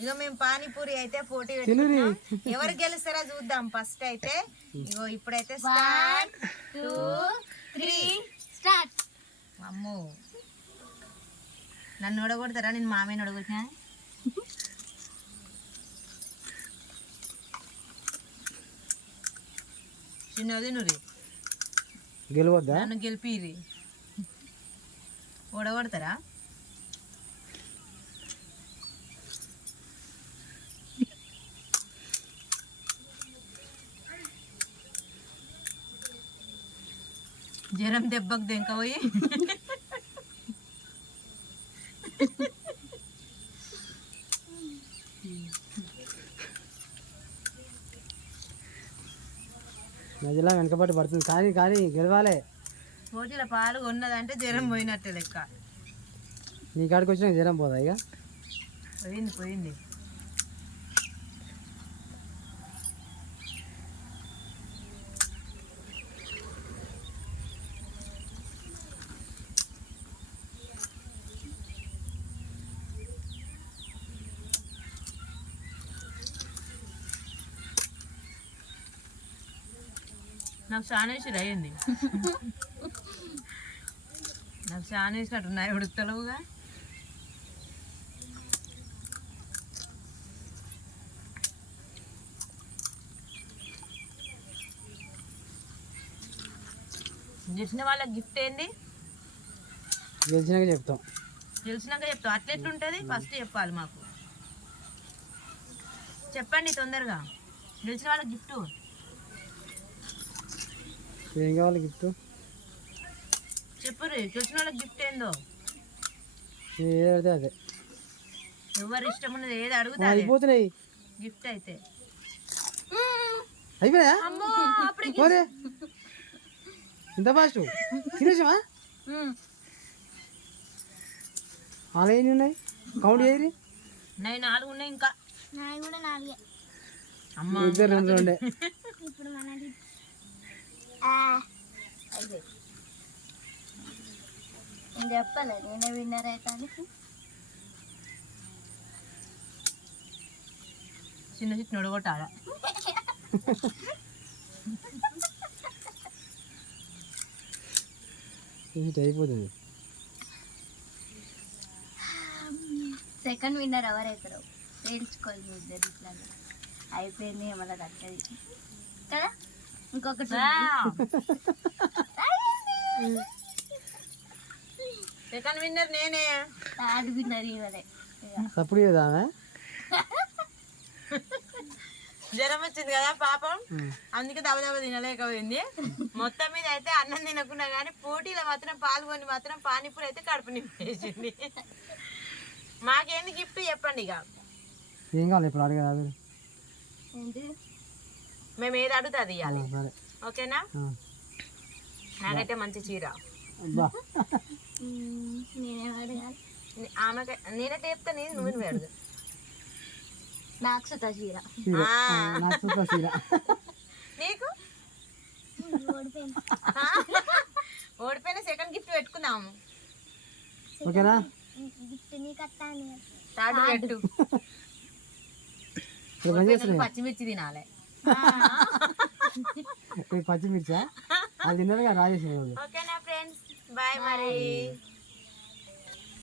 ఇగో మేము పానీపూరి అయితే పోటీ పెట్టుకున్నాం. ఎవరు గెలుస్తారో చూద్దాం. ఫస్ట్ అయితే ఇగో ఇప్పుడైతే స్టార్ట్ 2 3 స్టార్ట్. అమ్మో నన్ను ఓడగొడతారా? నేను మామయ్యని ఓడగొట్టినా. చిన్నది నువ్వు గెలవద్దా? నన్ను గెలిపిరి. ఓడగొడతారా? జ్వరం దెబ్బకు దెంకపోయి మధ్యలో వెనకబట్టి పడుతుంది. కానీ కానీ గెలవాలి. పోటీల పాలు ఉన్నదంటే జ్వరం పోయినట్టే లెక్క. నీ కాడికి వచ్చినా జ్వరం పోదా? ఇక పోయింది. నాకు చాలా వేసి అయ్యింది. నాకు చాలా వేసినట్టున్నాయి ఉడుకుతలుగా. గెలిచిన వాళ్ళకి గిఫ్ట్ ఏంది? గెలిచినాక చెప్తాం. అట్లా ఎట్లుంటుంది? ఫస్ట్ చెప్పాలి మాకు. చెప్పండి తొందరగా. గెలిచిన వాళ్ళకి గిఫ్ట్ ఏం కావాలి? గిఫ్ట్ చెప్పు. గెలిచిన వాళ్ళకి గిఫ్ట్ ఏందో ఏది? అదే ఎవరు ఇష్టం ఉన్నది ఏది అడుగుతా అయిపోతున్నాయి. గిఫ్ట్ అయితే అయిపోయా? ఇంత ఫాస్ట్ తినేసామా? అలా ఎన్ని ఉన్నాయి? కౌంట్ చేయరి. 4 ఉన్నాయి. ఇంకా ఇద్దరు 2 ఉండే. నేను చెప్పాలి నేనే విన్నర్ అవుతాను. చిన్న చిన్న నొడగొట్టాల. అయిపోతుంది. సెకండ్ విన్నర్ ఎవరైతారో తేల్చుకోవాలి. ఇద్దరు ఇట్లా అయిపోయింది మళ్ళీ దక్కది కదా. ఇంకొకటి సెకండ్ విన్నర్ నేనే. థర్డ్ విన్నర్ ఇవరే. సప్పుడు కదా. జ్వరం వచ్చింది కదా పాపం, అందుకే దబదబ తినలేకపోయింది. మొత్తం మీద అయితే అన్నం తినకుండా కానీ పోటీలో మాత్రం పాల్గొని మాత్రం పానీపూరి అయితే కడుపు నింపేసింది. మాకేంది గిఫ్ట్ చెప్పండి. ఇక ఏం కావాలి ఇప్పుడు? అడగదు. మేము ఏది అడుగుతా అది ఇవ్వాలి. ఓకేనా? నాకైతే మంచి చీర. ఆమెకి నేనైతే చెప్తా. నువ్వు అడుగు. నాకు సుతా చీర. నీకు ఓడిపోయిన సెకండ్ గిఫ్ట్ పెట్టుకుందాము. ఓకేనా? థర్డ్ పెట్టు. పచ్చిమిర్చి తినాలి. పచ్చిమిర్చా అది తిన్నారుగా రాజేశ్వర. ఓకేనా ఫ్రెండ్స్? బాయ్ మరి.